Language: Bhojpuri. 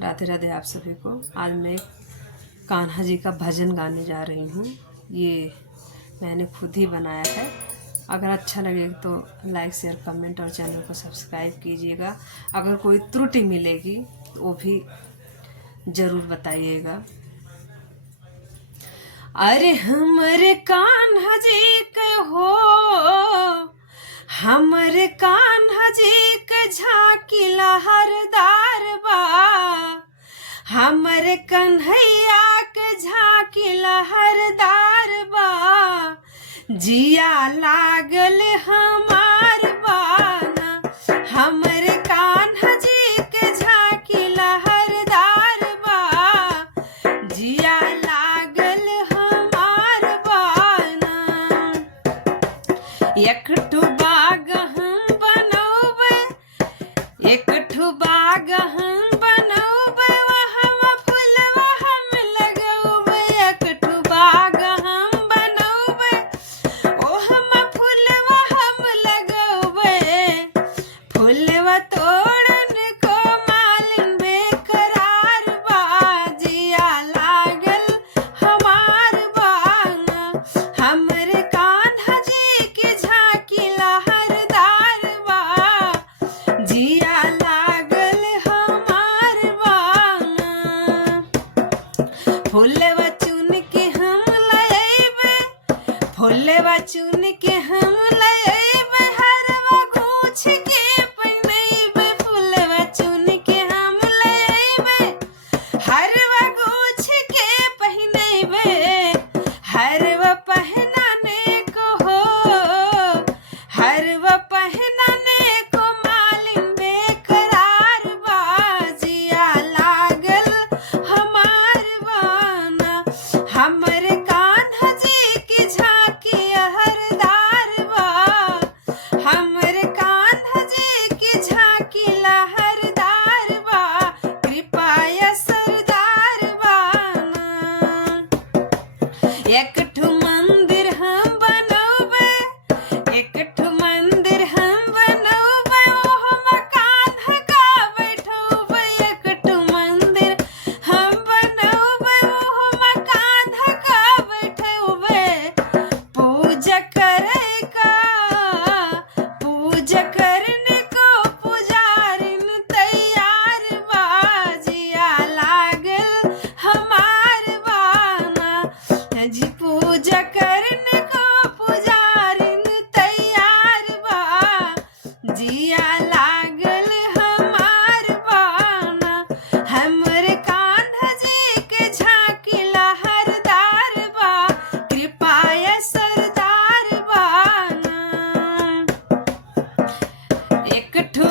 राधे राधे आप सभी को। आज मैं कान्हा जी का भजन गाने जा रही हूँ। ये मैंने खुद ही बनाया है। अगर अच्छा लगे तो लाइक शेयर कमेंट और चैनल को सब्सक्राइब कीजिएगा। अगर कोई त्रुटि मिलेगी तो वो भी ज़रूर बताइएगा। अरे हमरे कान्हा जी के हो, हमरे कान्हा जी के झांकी लहरदार बा, हमरे कन्हैया के झांकी लहरदार बा, जिया लागल हमार बाना। हमरे कान्हा जी के झांकी लहरदार बा, जिया लागल हमार बाना। एकठू बाग हम बनौबे, एकठू बाग हम बनौबे, वहाँ फुलवा हम लगौबे। एकठू बाग हम बनौबे, ओहमा फुलवा हम लगौबे। फुलवा तोड़न को मालिन बेकरार बा, जिया लागल हमार बाना। हमरे कान्हा जी की झांकी लहरदार बा, जिया लागल हमार बाना। फुलवा चुन के हम लयबे, फुलवा चुन के हम लयबे, हरवा गूँछ के पहिनैबे। फुलवा चुन के हम लयबे, हरवा गूँछ के पहिनैबे। हरवा पहनाने को हो, हरवा पहनाने को मालिन बेकरार बा, जिया लागल हमार बाना। हमरे कान्हा जी की झांकी लहरदार बा, हमरे कान्हा जी की झांकी लहरदार बा, कृपाया सरदार बाना। एकठू मंदिर हम बनौबे, एकठू मंदिर हम बनौबे, ओहमा कान्हा का बैठौबे। एकठू मंदिर हम बनौबे, ओहमा कान्हा का बैठौबे। पूजा करे का, पूजा करने को पुजारिन तैयार बा, जिया लागल हमार बाना। जी पूजा करने को पुजारिन तैयार बा, जिया लागल हमार बाना। हमरे कान्हा जी के झांकी लहरदार बा, कृपाया सरदार बाना। एकठू